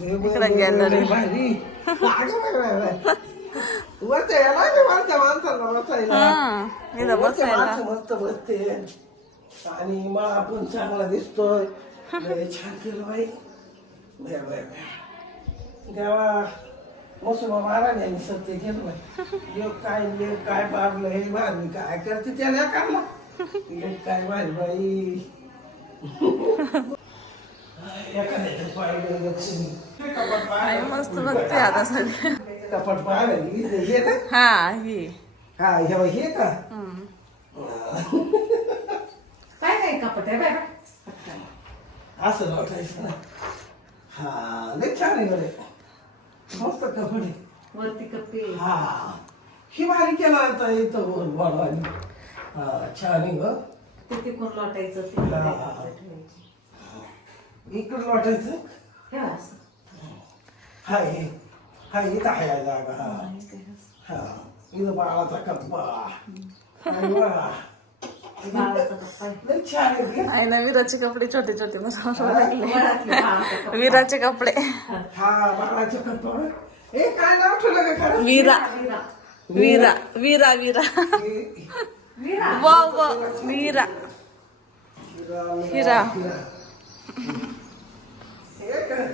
इकडं. भारी. वरच्या माणसाला बसायला हा इथं वरच्या बसायला. माणसं मस्त बसते. आणि मला पण चांगला दिसतोय. छान केलं बाई. Bye bye bye. देवा मसुबा महाराज यांनी सत्य केलं बाई. देव काय देव काय मारलं हे मारली काय करते त्याला काढला काय मारी बाई एखाद्याचं पाहिलं लक्ष्मी आई मस्त बघते आता सध्या कपट पाहायला हे हा ही हा का. काय नाही कपट आहे बाय असं वाटायचं ना हा लय छान आहे बरे मस्त कपडे वरती कप्पे हा ही भारी केला आता इथं वर वाढवानी हा. छान आहे ग किती कोण लोटायचं ते हा. लोटायचं, ठेवायचं. इकडं वाटायचं ठेवा असं. हा. हे हा इथं आहे हा जागा हा असं. हा. इथं बाळाचा कप्पा. अरे वा. बाळाचा कप्पा आहे. लय छान आहे ग. आई ना विराचे कपडे छोटे छोटे बनवायला लागले वडातले बाळाचा कप्पा. विराचे कपडे. हा बाळाचा कप्पा. ए काय नाव ठेवलं का खरं? विरा. विरा. विरा. विरा विरा. हे- विरा. वा वा. विरा. हिरा. हे काय?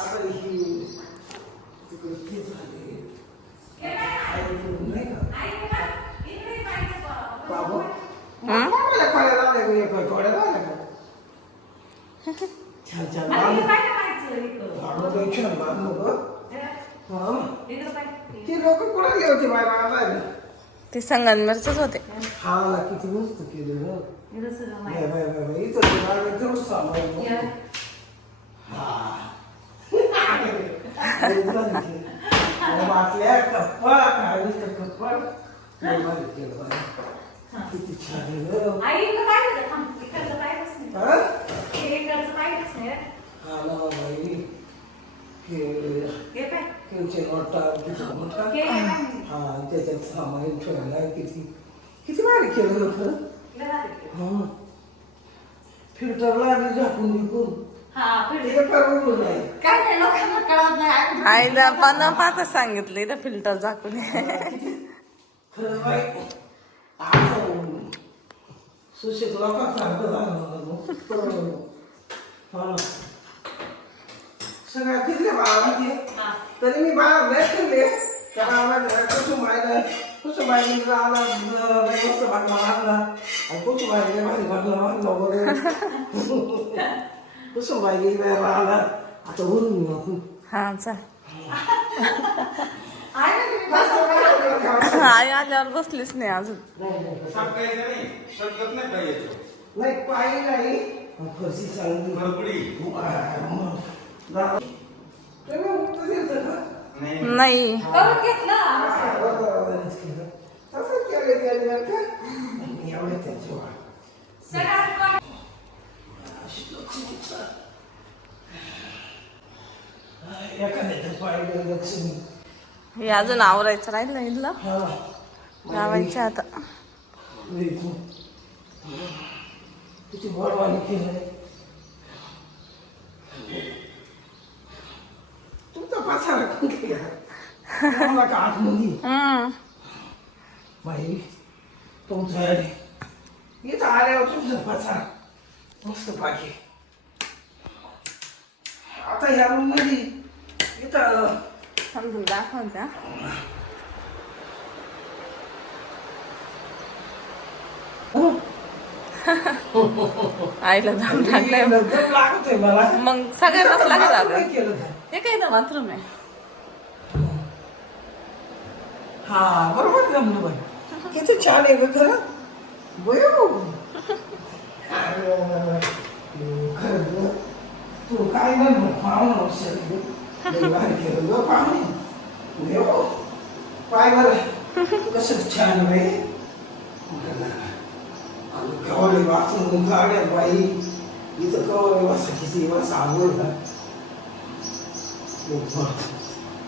आता ही तिकडे ती झाली. बाबू? बाबाला कोड्या लावल्या का? एक कोड्या लावल्या का? छान छान आणि बांधू. हे काय करायचं इकडं? बांधू लय छान बांधू गं. हा. इकडं काय? ती लोक कुठे गेली होती बाय बाबा ते संगमरचेच होते हा किती मस्त केले बाय. इथं ते कप्पा कप्पा केलं किती छान आई, इकडं थांब, इकडचं नाही. इकडचं नाही. हा ना बाई. हे- नोटा, किती हा, त्याच्यात सामान ठेवायला किती किती भारी केलं होतं फिल्टरला आणि झाकून विकून हा, काय नाही, लोकांना कळत नाही. आई, आईला पण पाहता सांगितलं इथं फिल्टर झाकून. सगळ्या हा. तरी मी बाळा नाही फिरले त्या बाळाला आला मारला. आणि मारला वगैरे. कुसुम बाई आला आता उरून येऊ आपण हा चल आई आल्यावर बसलीच नाही अजून नाही चांगली. तसंच केलं त्याने? एवढे त्याचे. सगळ्यात पण अशी लक्ष्मीचा. एखाद्याचं पाहिलं लक्ष्मी हे अजून आवरायचं राहिलं इथलं? हा. लावायचं आता. तुमचा पसारा आतमध्ये बाई तुमचं इथं आल्यावर तुमचं पसारा. मस्त बाकी आता ह्या रूममध्ये इथं समजून दाखवत्या आईला जाऊन टाकलंय एकदम लागतोय मला. मग सगळ्यांनाच लागत आता? हे काय ना बाथरूम आहे? हा बरोबर जमलं बाई. किती छान आहे ग खरं बयो अरे, खरं ग. तू काय नाही मग पाहुणं हुशार आहे ग. लय भारी केलं ग पाहुणे बयो. पाय बरं कसं छान बाई आणि कवळे वाचून गाड्या बाई इथं कवळे वाचा किती वाचा आवड का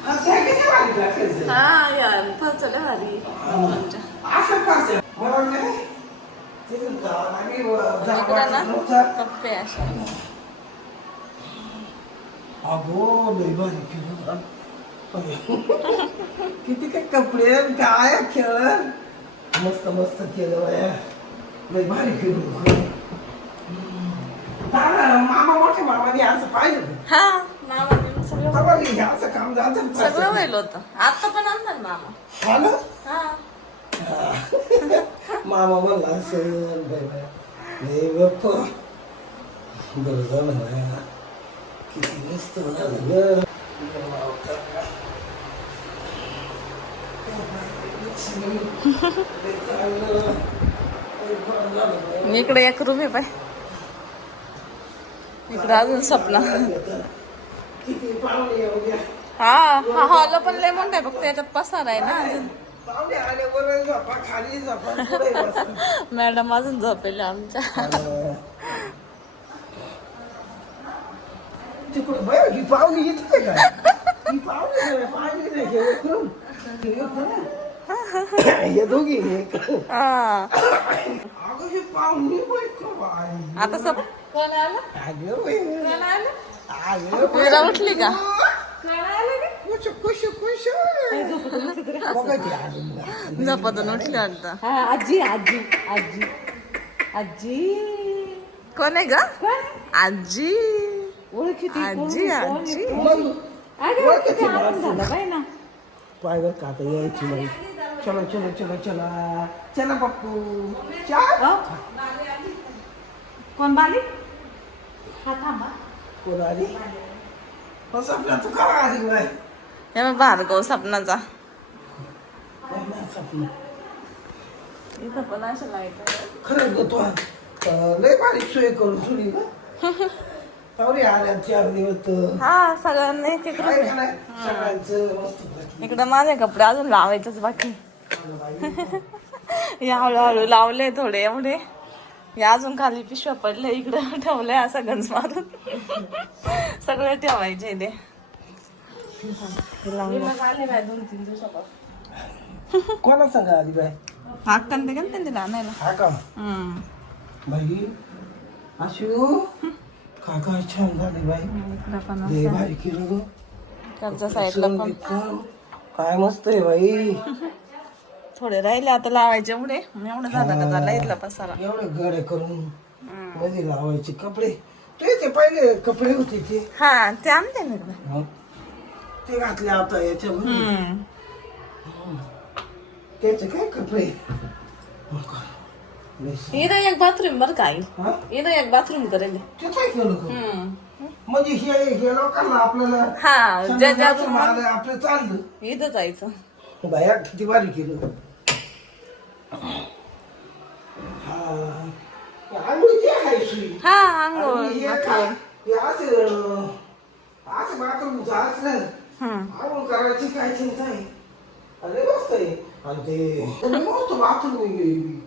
हा त्या किती भारी टाकायचं हा यार चला भारी असं कसं मला नाही तिथून जावं लागेल व जावं इकडं ना वाटत नव्हतं. कप्पे अशा अगो लय भारी केलं किती काय कपडे काय खेळ? मस्त मस्त केलं बाया. लय भारी केलं मामा मोठ्या मामाने असं पाहिजे होतं. हा मामा सगळं तेव्हा हे असं काम जातं सगळं व्हायला होतं. आता पण आणणार मामा. हा मामा म्हणला असेल बाय गप्प. बरं झालं बाया. मस्त झालं इकडे एक रूम आहे पाय इकडे अजून सपना हा हा हॉल पण लय मोठा आहे फक्त याच्यात पसार आहे ना अजून. मॅडम अजून झोपेल्या आमच्या. तिकडे बघ ही पाहुणी इथे आहे का ही पाहुणी नाही, पाहिली नाही हे. हे. हे दोघी हे. हा. अगं हे पाहुणी बाई का बाई. आता सब कोण आलं अगं बाई. कोण आलं अगं बाई. मीरा उठली का कोण आलं ग? खुश खुश खुश बघा ती आली मुलं. झोपातून उठली वाटतं हा आजी आजी आजी आजी कोण आहे ग कोण आजी ओळखी ती? आजी? आजी. झाला बाई ना. पायवर काका यायची नाही चलो चलो चलो चला. चला अ? कोण बाली? हा थांबा. कोण आली? असं आपलं तू का आली नाही बघ भार्गव सपनाचा. काय नाही स्वप्न. इथं पण असं लाइट खरंच ग तू. अं, लय बारीक सोय करून ठेवली ना पाहुणे आल्या चार दिवस तर. हा सगळ्यांना सगळ्यांचं बाकी. इकडं माझे कपडे अजून लावायचंच बाकी. हे हळूहळू लावले थोडे एवढे. हे अजून खाली पिशव्या पडले इकडं ठेवलंय असं गंज मारून. सगळे ठेवायचे ते हे. लावून बघ. आले बाय दोन तीन दिवसापासून. कोणा सांगा आली बाय हाकन ते गेलते तिला आणायला. हा का? हम्म. बाई आशू? काय छान झाली बाई. लय. भारी केलं ग. घरच्या साईडला पण. काय मस्त आहे बाई. थोडे राहिले आता लावायचे एवढे. एवढं झालं का झाला इथला पसारा. एवढे गडे करून मध्ये लावायचे कपडे. ते ते पहिले कपडे होते ते. हा ते आणते ना. ते घातले आता याच्यामध्ये. त्याचे काय कपडे? इथं एक बाथरूम बरं का आई? हा? इथं एक बाथरूम करेल. काय केलं. म्हणजे हे हे लोकांना आपल्याला हा ज्या ज्या आपलं चाललं. इथं जायचं. बाया किती भारी केलं. हा. आंघोळीची आहे सुई हा आणि हे काय? हे असं असं बाथरूम असलं हम्म. आंघोळ करायची काय चिंता आहे? अरे मस्त आहे. आणि ते मस्त बाथरूम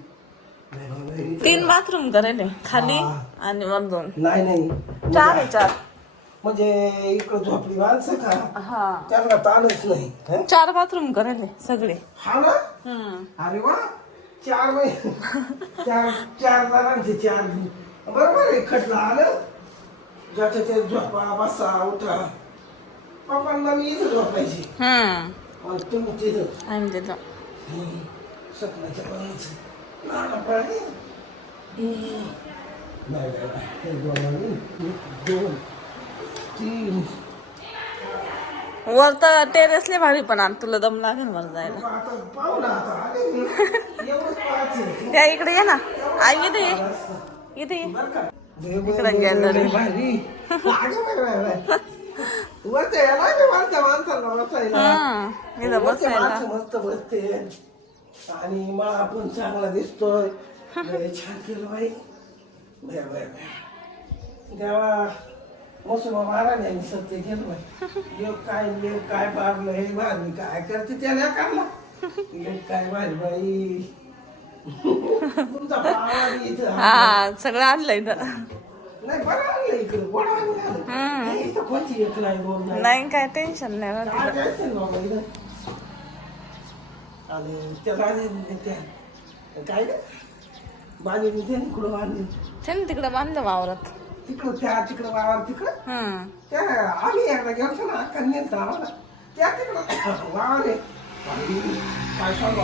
तीन बाथरूम करेल खाली हा. आणि वर दोन. नाही नाही. चार आहे चार. म्हणजे इकडं झोपली माणसं का हा. त्यांना ताणच नाही हं? चार बाथरूम करेल सगळे. हा ना? हम्म. अरे वा चार महिने चार चार जणांचे चार. बरोबर आहे खटला आलं. ज्याच्या ते झोपा बसा उठा. पप्पांना मी इथं झोपायची. हम्म. आणि तुम्ही तिथं. आणि तिथं. हम्म. सपनाच्या पाण्याचं वर तर टेरेसले भारी पण आण तुला दम लागेल वर जायला. आता पाहू ना. आता आले मी एवढंच पाहायचं या. इकडे ये ना आई इथे ये इथे ये? इकडं बसायला. आणि मला पण चांगला दिसतोय. छान केलं बाई. बाय बाय बाय देवा मसुमा महाराज यांनी सत्य केलं बाई. लेव काय लेव काय पारलं हे भारी काय करते त्याला काढला लेव काय भारी बाई. तुमचा इथं. हा सगळं आणलं इथं. नाही बरं आणलं इकडं आणलं? नाही, इथं कोणती एक नाही दोन नाही काय टेन्शन नाही बाबा? आणि त्याला आणि त्या काय बाजी ते कुठं बांधली ते ना तिकडं बांधलं वावरात. तिकडं त्या तिकडं वावर तिकडं? त्या आम्ही एकदा गेलतो ना आम्हाला त्या तिकडं वावर आहे. काय सांगू